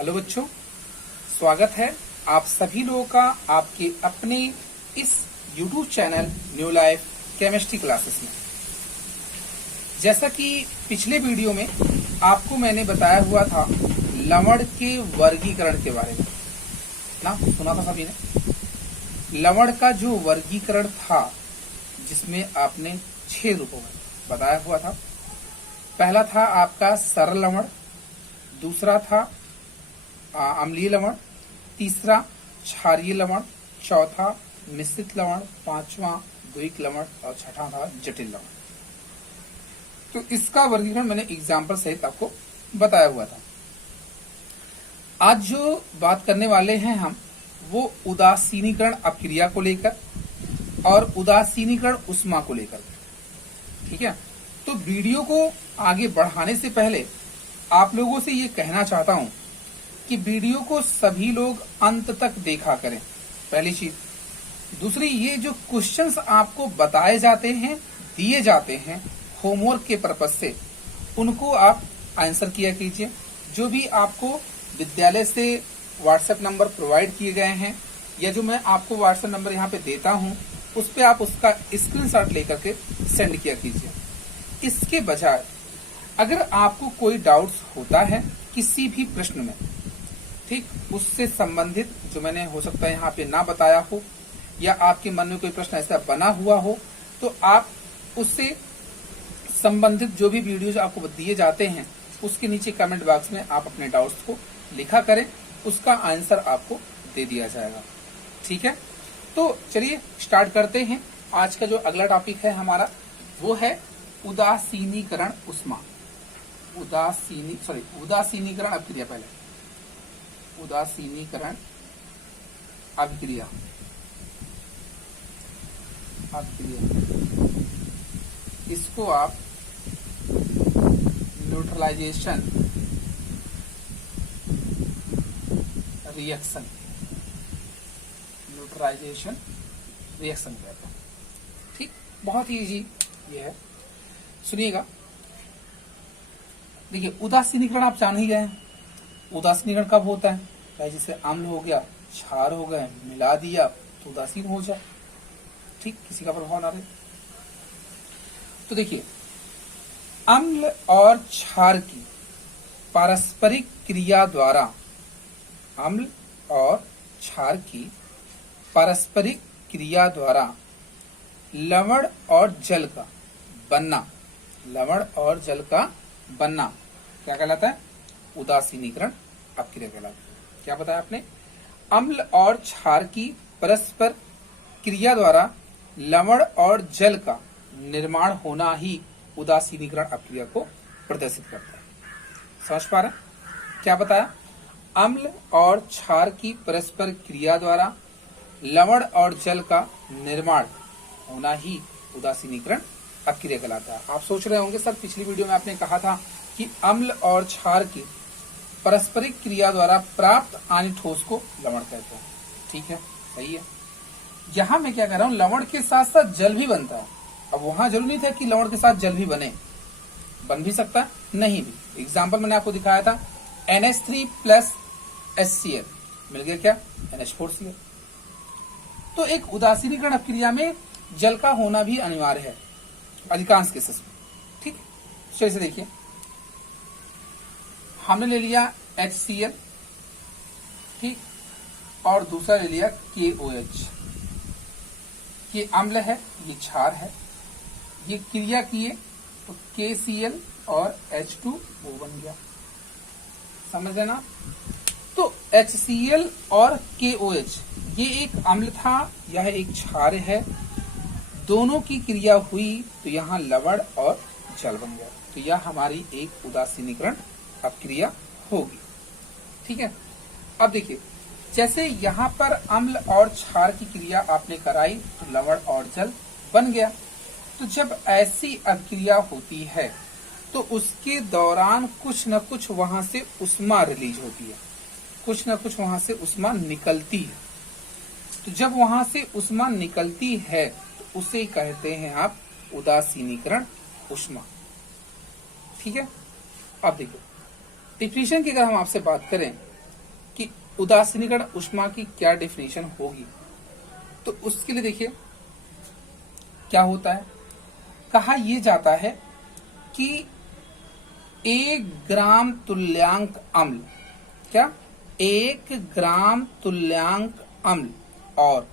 Hello बच्चों, स्वागत है आप सभी लोगों का आपके अपने इस YouTube channel new life chemistry classes में। जैसा कि पिछले वीडियो में आपको मैंने बताया हुआ था लवण के वर्गीकरण के बारे में ना, सुना था सभी ने। लवण का जो वर्गीकरण था जिसमें आपने 6 रूपों में बताया हुआ था। पहला था आपका सरल लवण, दूसरा था अम्लीय लवण, तीसरा क्षारीय लवण, चौथा मिश्रित लवण, पांचवा द्विक लवण और छठा था जटिल लवण। तो इसका वर्गीकरण मैंने एग्जाम्पल सहित आपको बताया हुआ था। आज जो बात करने वाले हैं हम वो उदासीनीकरण अपक्रिया को लेकर और उदासीनीकरण उष्मा को लेकर, ठीक है। तो वीडियो को आगे बढ़ाने से पहले आप लोगों से ये कहना चाहता हूं कि वीडियो को सभी लोग अंत तक देखा करें, पहली चीज। दूसरी, ये जो क्वेश्चंस आपको बताए जाते हैं, दिए जाते हैं होमवर्क के पर्पज से, उनको आप आंसर किया कीजिए। जो भी आपको विद्यालय से व्हाट्सएप नंबर प्रोवाइड किए गए हैं या जो मैं आपको व्हाट्सएप नंबर यहाँ पे देता हूँ उस पर आप उसका स्क्रीनशॉट लेकर के सेंड किया कीजिए। इसके बजाय अगर आपको कोई डाउट्स होता है किसी भी प्रश्न में, ठीक, उससे संबंधित जो मैंने हो सकता है यहाँ पे ना बताया हो या आपके मन में कोई प्रश्न ऐसा बना हुआ हो, तो आप उससे संबंधित जो भी वीडियोज आपको दिए जाते हैं उसके नीचे कमेंट बॉक्स में आप अपने डाउट्स को लिखा करें, उसका आंसर आपको दे दिया जाएगा, ठीक है। तो चलिए स्टार्ट करते हैं। आज का जो अगला टॉपिक है हमारा वो है उदासीनीकरण उष्मा। उदासीनीकरण अभिक्रिया। पहले उदासीनीकरण अभिक्रिया इसको आप न्यूट्रलाइजेशन रिएक्शन कहते हैं, ठीक। बहुत ही इजी ये है, सुनिएगा। देखिए, उदासीनीकरण आप जान ही गए हैं। उदासीनीकरण कब होता है? जैसे अम्ल हो गया, क्षार हो गए, मिला दिया तो उदासीन हो जाए, ठीक, किसी का प्रभाव ना रहे। तो देखिए, अम्ल और क्षार की पारस्परिक क्रिया द्वारा, अम्ल और क्षार की पारस्परिक क्रिया द्वारा लवण और जल का बनना, लवण और जल का बनना क्या कहलाता है? उदासीनीकरण अपक्रिया कहलाता है। क्या बताया आपने? अम्ल और क्षार की परस्पर क्रिया द्वारा लवण और जल का निर्माण होना ही उदासीनीकरण अपक्रिया को प्रदर्शित करता है। समझ पा रहे? क्या बताया? अम्ल और क्षार की परस्पर क्रिया द्वारा लवण और जल का निर्माण होना ही उदासीनीकरण अपक्रिया कहलाता है। आप सोच रहे होंगे सर, पिछली वीडियो में आपने कहा था कि अम्ल और क्षार की पारस्परिक क्रिया द्वारा प्राप्त आनी ठोस को लवण कहते हैं, ठीक है, सही है। यहां मैं क्या कह रहा हूं, लवण के साथ साथ जल भी बनता है। अब वहां जरूरी नहीं था कि लवण के साथ जल भी बने, बन भी सकता है, नहीं भी। एग्जाम्पल मैंने आपको दिखाया था, NH3 प्लस HCl मिल गया क्या? NH4Cl। तो एक उदासीनीकरण अपक्रिया में जल का होना भी अनिवार्य है अधिकांश केसेस में, ठीक। चलिए से देखिए, हमने ले लिया HCl, ठीक, और दूसरा ले लिया KOH। ये अम्ल है, ये क्षार है, ये क्रिया किए तो KCl और H2O बन गया, समझ रहे ना? तो HCl और KOH ये एक अम्ल था, यह एक क्षार है, दोनों की क्रिया हुई तो यहाँ लवण और जल बन गया। तो यह हमारी एक उदासीनीकरण अपक्रिया होगी, ठीक है। अब देखिए, जैसे यहाँ पर अम्ल और क्षार की क्रिया आपने कराई तो लवण और जल बन गया। तो जब ऐसी अपक्रिया होती है तो उसके दौरान कुछ न कुछ वहां से उष्मा रिलीज होती है, कुछ न कुछ वहां से उष्मा निकलती है। तो जब वहां से उष्मा निकलती है तो उसे कहते हैं आप उदासीनीकरण उष्मा, ठीक है। अब देखो, डिफ्यूजन की अगर हम आपसे बात करें उदासीनीकरण ऊष्मा की क्या डेफिनेशन होगी। तो उसके लिए देखिए क्या होता है, कहा यह जाता है कि 1 ग्राम तुल्यांक अम्ल, क्या 1 ग्राम तुल्यांक अम्ल और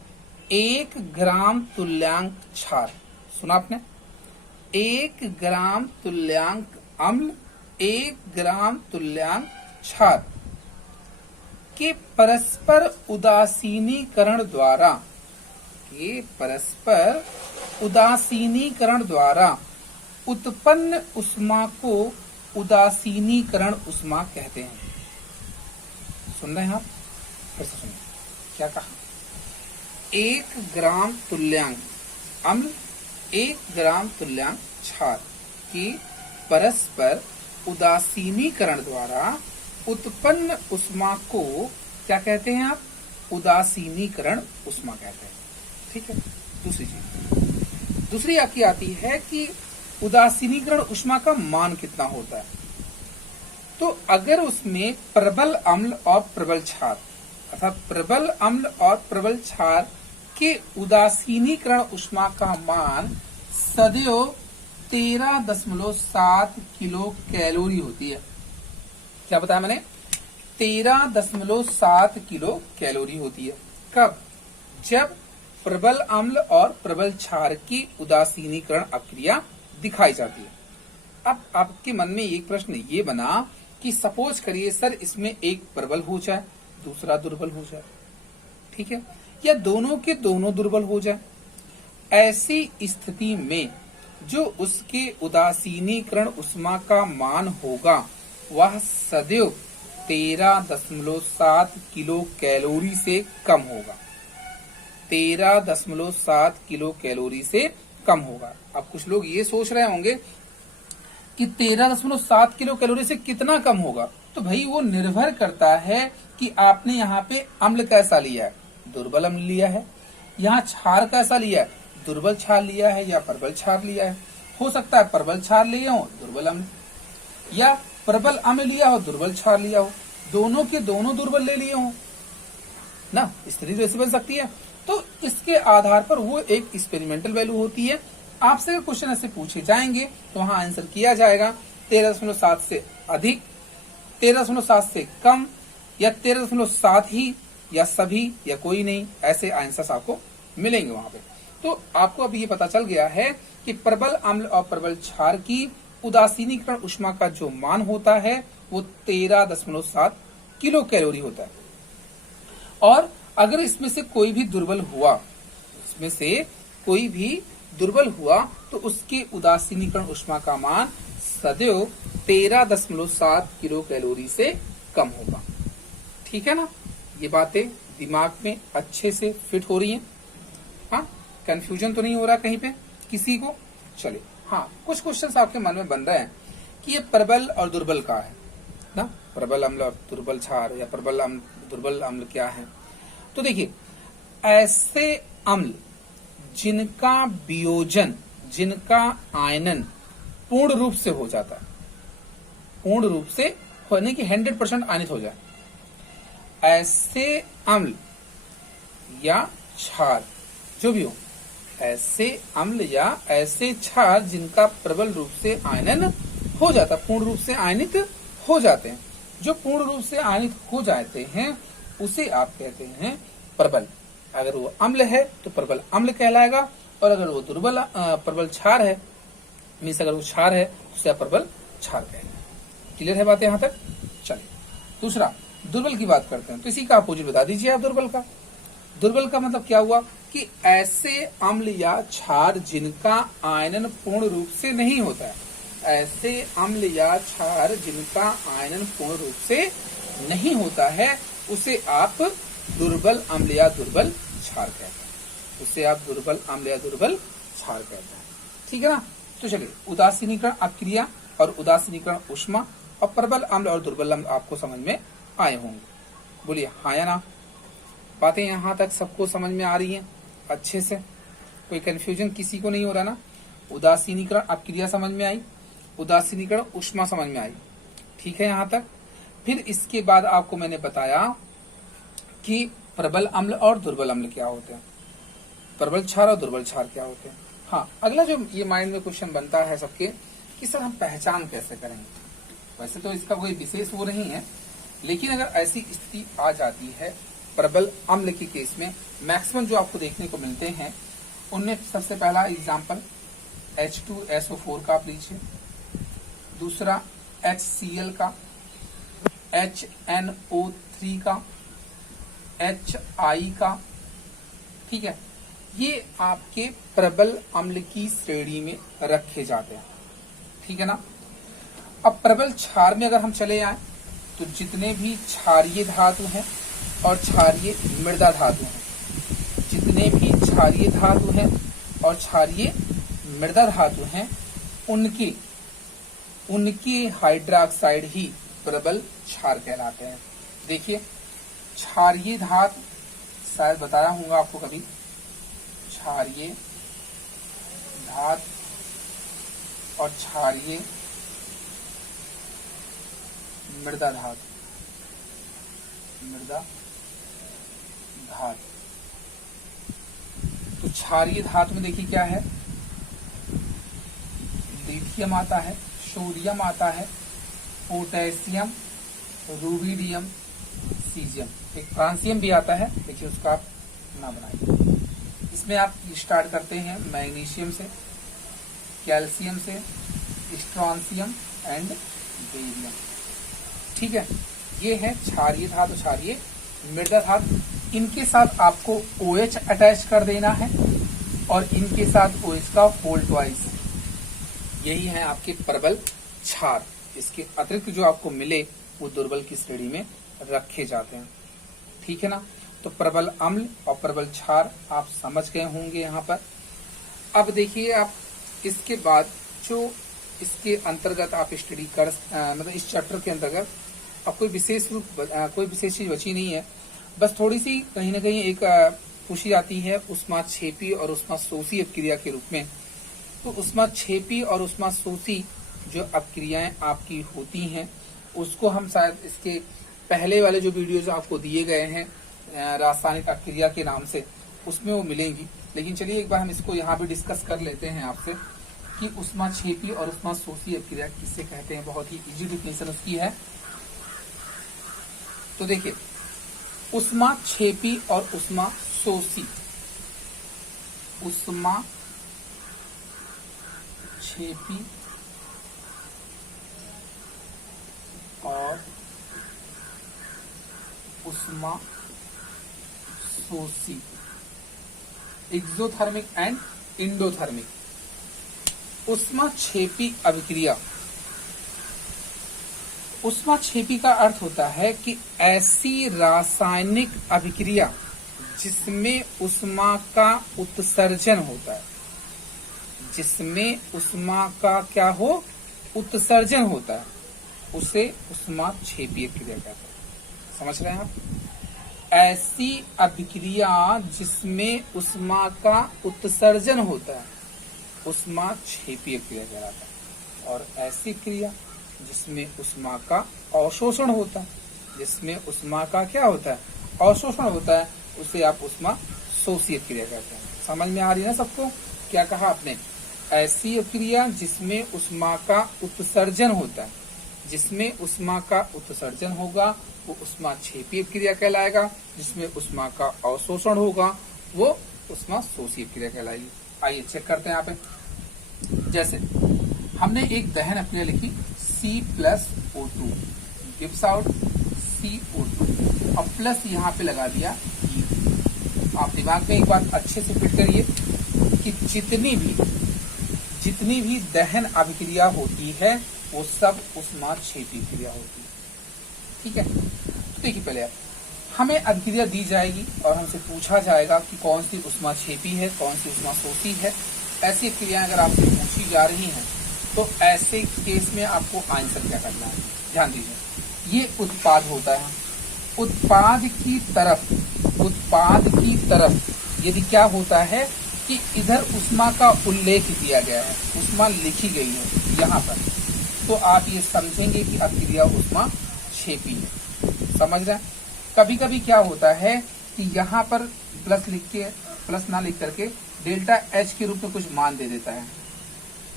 1 ग्राम तुल्यांक क्षार, सुना आपने, 1 ग्राम तुल्यांक अम्ल 1 ग्राम तुल्यांक क्षार के परस्पर उदासीनीकरण द्वारा उत्पन्न ऊष्मा को उदासीनीकरण ऊष्मा कहते हैं। सुन रहे हैं आप, फिर से सुनिए क्या कहा, 1 ग्राम तुल्यांक अम्ल 1 ग्राम तुल्यांक क्षार की परस्पर उदासीनीकरण द्वारा उत्पन्न ऊष्मा को क्या कहते हैं आप, उदासीनीकरण ऊष्मा कहते हैं। ठीक है। दूसरी चीज, दूसरी आपकी आती है कि उदासीनीकरण ऊष्मा का मान कितना होता है। तो अगर उसमें प्रबल अम्ल और प्रबल क्षार अर्थात प्रबल अम्ल और प्रबल क्षार के उदासीनीकरण ऊष्मा का मान सदैव 13.7 किलो कैलोरी होती है। क्या बताया मैंने, 13.7 किलो कैलोरी होती है। कब, जब प्रबल अम्ल और प्रबल क्षार की उदासीनीकरण अक्रिया दिखाई जाती है। अब आपके मन में एक प्रश्न ये बना कि सपोज करिए सर इसमें एक प्रबल हो जाए दूसरा दुर्बल हो जाए, ठीक है, या दोनों के दोनों दुर्बल हो जाए। ऐसी स्थिति में जो उसके उदासीनीकरण ऊष्मा का मान होगा वह सदैव 13.7 किलो कैलोरी से कम होगा, 13.7 किलो कैलोरी से कम होगा। अब कुछ लोग ये सोच रहे होंगे कि 13.7 किलो कैलोरी से कितना कम होगा। तो भाई वो निर्भर करता है कि आपने यहाँ पे अम्ल कैसा लिया है, दुर्बल अम्ल लिया है, यहाँ क्षार कैसा लिया है, दुर्बल क्षार लिया है या प्रबल क्षार लिया है। हो सकता है प्रबल क्षार लिया हो दुर्बल अम्ल, या प्रबल अम्ल लिया हो दुर्बल क्षार लिया हो, दोनों के दोनों दुर्बल ले लिए हो ना, स्थिति तो ऐसी बन सकती है। तो इसके आधार पर वो एक एक्सपेरिमेंटल वैल्यू होती है। आपसे अगर क्वेश्चन ऐसे पूछे जाएंगे तो वहां आंसर किया जाएगा 13.7 से अधिक, 13.7 से कम, या 13.7 ही, या सभी, या कोई नहीं, ऐसे आंसर्स आपको मिलेंगे वहां पे। तो आपको अब ये पता चल गया है कि प्रबल अम्ल और प्रबल क्षार की उदासीनीकरण ऊष्मा का जो मान होता है वो 13.7 किलो कैलोरी होता है। और अगर इसमें से कोई भी दुर्बल हुआ, तो उसके उदासीनीकरण ऊष्मा का मान सदैव 13.7 किलो कैलोरी से कम होगा। ठीक है ना, ये बातें दिमाग में अच्छे से फिट हो रही हैं। हाँ, कंफ्यूजन तो नहीं हो रहा कहीं पे किसी को। चलिए, हाँ, कुछ क्वेश्चंस आपके मन में बन रहे हैं कि ये प्रबल और दुर्बल का है ना, प्रबल अम्ल और दुर्बल क्षार, या प्रबल अम्ल दुर्बल अम्ल क्या है। तो देखिए, ऐसे अम्ल जिनका वियोजन, जिनका आयनन पूर्ण रूप से हो जाता है, पूर्ण रूप से होने की 100% आयनित हो जाए, ऐसे अम्ल या क्षार जो भी हो, ऐसे अम्ल या ऐसे क्षार जिनका प्रबल रूप से आयनन हो जाता, पूर्ण रूप से आयनित हो जाते हैं, जो पूर्ण रूप से आयनित हो जाते हैं उसे आप कहते हैं प्रबल। अगर वो अम्ल है तो प्रबल अम्ल कहलाएगा, और अगर वो दुर्बल प्रबल क्षार है, मीन्स अगर वो क्षार है तो उसे प्रबल क्षार कहलाएगा। क्लियर है बात यहाँ तक। चलिए, दूसरा दुर्बल की बात करते हैं। तो इसी का अपोजिट बता दीजिए आप। दुर्बल का मतलब क्या हुआ कि ऐसे अम्ल या क्षार जिनका आयनन पूर्ण रूप से नहीं होता है, ऐसे अम्ल या क्षार जिनका आयनन पूर्ण रूप से नहीं होता है उसे आप दुर्बल अम्ल या दुर्बल क्षार कहते हैं, उसे आप दुर्बल अम्ल या दुर्बल क्षार कहते हैं। ठीक है ना। तो चलिए, उदासीनीकरण अक्रिया और उदासीनीकरण ऊष्मा और प्रबल अम्ल और दुर्बल अम्ल आपको समझ में आए होंगे। बोलिए हाँ या ना। बातें यहाँ तक सबको समझ में आ रही हैं अच्छे से, कोई कंफ्यूजन किसी को नहीं हो रहा ना। उदासीनीकरण अक्रिया समझ में आई, उदासीनीकरण ऊष्मा समझ में आई। ठीक है यहाँ तक। फिर इसके बाद आपको मैंने बताया कि प्रबल अम्ल और दुर्बल अम्ल क्या होते हैं, प्रबल क्षार और दुर्बल क्षार क्या होते हैं। हाँ, अगला जो ये माइंड में क्वेश्चन बनता है सबके कि सर हम पहचान कैसे करेंगे। वैसे तो इसका कोई विशेष वो नहीं है, लेकिन अगर ऐसी स्थिति आ जाती है प्रबल अम्ल के केस में, मैक्सिमम जो आपको देखने को मिलते हैं उनमें सबसे पहला एग्जाम्पल H2SO4 का आप लीजिए, दूसरा HCl का, HNO3 का, HI का, ठीक है। ये आपके प्रबल अम्ल की श्रेणी में रखे जाते हैं, ठीक है ना। अब प्रबल क्षार में अगर हम चले आए तो जितने भी क्षारीय धातु हैं और क्षारीय मृदा धातु हैं, जितने भी क्षारीय धातु हैं और क्षारीय मृदा धातु हैं, उनके हाइड्रोक्साइड ही प्रबल क्षार कहलाते हैं। देखिए, क्षारीय धातु शायद बताया होगा आपको कभी, क्षारीय धातु और क्षारीय मृदा धातु, तो क्षारीय धातु में देखिए क्या है, लिथियम आता है, सोडियम आता है, पोटेशियम, रूबिडियम, सीजियम, एक फ्रांसियम भी आता है, देखिए उसका आप ना बनाइए। इसमें आप स्टार्ट करते हैं मैग्नीशियम से, कैल्शियम से, स्ट्रॉन्सियम एंड बेरियम, ठीक है। ये है क्षारीय धातु, क्षारीय मृदा धातु। इनके साथ आपको OH अटैच कर देना है और इनके साथ OH का होल ट्वाइस, यही है आपके प्रबल क्षार। इसके अतिरिक्त जो आपको मिले वो दुर्बल की श्रेणी में रखे जाते हैं, ठीक है ना। तो प्रबल अम्ल और प्रबल क्षार आप समझ गए होंगे यहाँ पर। अब देखिए आप इसके बाद जो इसके अंतर्गत आप स्टडी कर मतलब इस चैप्टर के अंतर्गत अब कोई विशेष चीज बची नहीं है, बस थोड़ी सी कहीं ना कहीं एक पूछी जाती है ऊष्माक्षेपी और ऊष्माशोषी अपक्रिया के रूप में। तो ऊष्माक्षेपी और ऊष्माशोषी जो अपक्रियाएं आपकी होती हैं उसको हम शायद इसके पहले वाले जो वीडियोज आपको दिए गए हैं रासायनिक अपक्रिया के नाम से, उसमें वो मिलेंगी। लेकिन चलिए एक बार हम इसको यहाँ भी डिस्कस कर लेते हैं आपसे कि ऊष्माक्षेपी और ऊष्माशोषी अपक्रिया किससे कहते हैं। बहुत ही इजी डिफिनेशन उसकी है। तो देखिए, ऊष्माक्षेपी और ऊष्माशोषी, ऊष्माक्षेपी और ऊष्माशोषी, एक्सोथर्मिक एंड इंडोथर्मिक। ऊष्माक्षेपी अभिक्रिया, ऊष्माक्षेपी का अर्थ होता है कि ऐसी रासायनिक अभिक्रिया जिसमें ऊष्मा का उत्सर्जन होता है, जिसमें ऊष्मा का क्या हो, उत्सर्जन होता है, उसे ऊष्माक्षेपी अभिक्रिया कहते हैं। समझ रहे हैं आप? ऐसी अभिक्रिया जिसमें ऊष्मा का उत्सर्जन होता है ऊष्माक्षेपी अभिक्रिया कहलाता है, और ऐसी क्रिया जिसमें ऊष्मा का अवशोषण होता है, जिसमें ऊष्मा का क्या होता है, अवशोषण होता है, उसे आप ऊष्माशोषी अभिक्रिया कहते हैं। समझ में आ रही है ना सबको? क्या कहा आपने? ऐसी अभिक्रिया जिसमें ऊष्मा का उत्सर्जन होता है, जिसमें ऊष्मा का उत्सर्जन होगा वो ऊष्माक्षेपी अभिक्रिया कहलाएगा, जिसमें ऊष्मा का अवशोषण होगा वो ऊष्माशोषी अभिक्रिया कहलाएगी। आइए चेक करते हैं यहाँ पे। जैसे हमने एक दहन अभिक्रिया लिखी C+O2 गिव्स आउट CO2 और प्लस यहाँ पे लगा दिया E। आप दिमाग में एक बात अच्छे से फिट करिए कि जितनी भी दहन अभिक्रिया होती है वो सब ऊष्माक्षेपी क्रिया होती है, ठीक है। तो देखिए, पहले हमें अभिक्रिया दी जाएगी और हमसे पूछा जाएगा कि कौन सी ऊष्माक्षेपी है, कौन सी ऊष्माशोषी है। ऐसी क्रियाएं अगर आपसे पूछी जा रही हैं तो ऐसे केस में आपको आंसर क्या करना है, ध्यान दीजिए। ये उत्पाद होता है, उत्पाद की तरफ यदि क्या होता है कि इधर ऊष्मा का उल्लेख किया गया है, ऊष्मा लिखी गई है यहाँ पर, तो आप ये समझेंगे कि अभिक्रिया ऊष्माक्षेपी है। समझ रहे हैं? कभी कभी क्या होता है कि यहाँ पर प्लस ना लिख करके डेल्टा एच के रूप में कुछ मान दे देता है,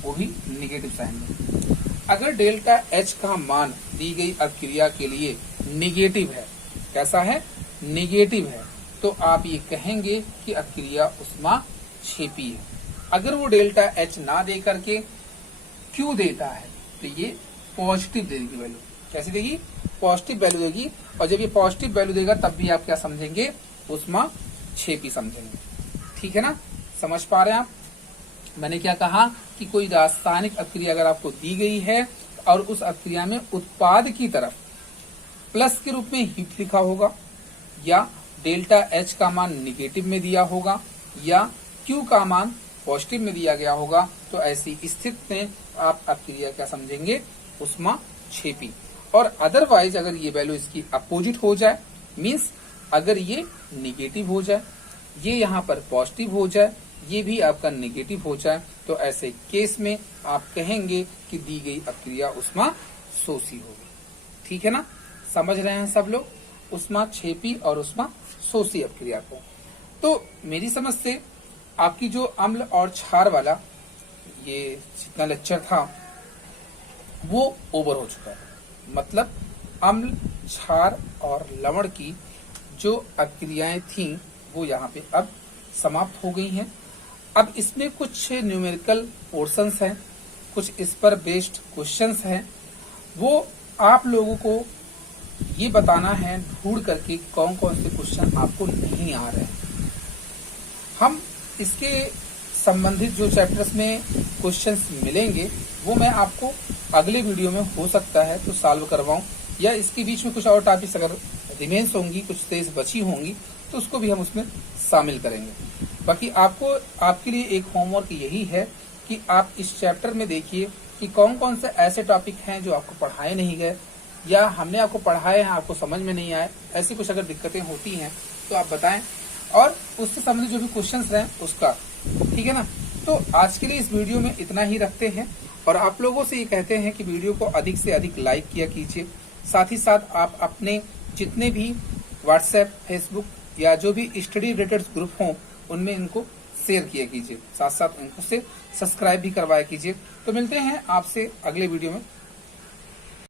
वो भी निगेटिव साइन में। अगर डेल्टा एच का मान दी गई अभिक्रिया के लिए निगेटिव है, कैसा है, निगेटिव है, तो आप ये कहेंगे कि अभिक्रिया ऊष्माक्षेपी है। अगर वो डेल्टा एच ना दे करके क्यू देता है तो ये पॉजिटिव देगी वैल्यू। कैसी देगी, पॉजिटिव वैल्यू देगी। और जब ये पॉजिटिव वैल्यू देगा तब भी आप क्या समझेंगे, ऊष्माक्षेपी समझेंगे। ठीक है ना, समझ पा रहे हैं आप। मैंने क्या कहा कि कोई रासायनिक अभिक्रिया अगर आपको दी गई है और उस अभिक्रिया में उत्पाद की तरफ प्लस के रूप में हीट लिखा होगा, या डेल्टा एच का मान निगेटिव में दिया होगा, या क्यू का मान पॉजिटिव में दिया गया होगा, तो ऐसी स्थिति में आप अभिक्रिया क्या समझेंगे, ऊष्माक्षेपी। और अदरवाइज अगर ये वैल्यू इसकी अपोजिट हो जाए, मीन्स अगर ये निगेटिव हो जाए, ये यहाँ पर पॉजिटिव हो जाए, ये भी आपका निगेटिव हो जाए, तो ऐसे केस में आप कहेंगे कि दी गई अभिक्रिया ऊष्माशोषी होगी। ठीक है ना, समझ रहे हैं सब लोग ऊष्माक्षेपी और ऊष्माशोषी अभिक्रिया को। तो मेरी समझ से आपकी जो अम्ल और क्षार वाला ये जितना लेक्चर था वो ओवर हो चुका है। मतलब अम्ल, क्षार और लवण की जो अभिक्रियाएं थी वो यहाँ पे अब समाप्त हो गई हैं। अब इसमें कुछ न्यूमेरिकल पोर्शंस हैं, कुछ इस पर बेस्ड क्वेश्चंस हैं, वो आप लोगों को ये बताना है ढूंढ करके कौन कौन से क्वेश्चन आपको नहीं आ रहे हैं। हम इसके संबंधित जो चैप्टर्स में क्वेश्चंस मिलेंगे वो मैं आपको अगले वीडियो में हो सकता है तो सॉल्व करवाऊं, या इसके बीच में कुछ और टॉपिक्स अगर रिमेन्स होंगी, कुछ तेज बची होंगी, तो उसको भी हम उसमें शामिल करेंगे। बाकी आपके लिए एक होमवर्क यही है कि आप इस चैप्टर में देखिए कि कौन कौन से ऐसे टॉपिक हैं जो आपको पढ़ाए नहीं गए, या हमने आपको पढ़ाए हैं आपको समझ में नहीं आए। ऐसी कुछ अगर दिक्कतें होती हैं तो आप बताएं, और उससे संबंधित जो भी क्वेश्चंस रहे उसका। ठीक है ना, तो आज के लिए इस वीडियो में इतना ही रखते हैं, और आप लोगों से ये कहते हैं कि वीडियो को अधिक से अधिक लाइक किया कीजिए। साथ ही साथ आप अपने जितने भी व्हाट्सएप, फेसबुक या जो भी स्टडी रिलेटेड ग्रुप हों उनमें इनको शेयर किया कीजिए, साथ साथ इनको से सब्सक्राइब भी करवाया कीजिए। तो मिलते हैं आपसे अगले वीडियो में।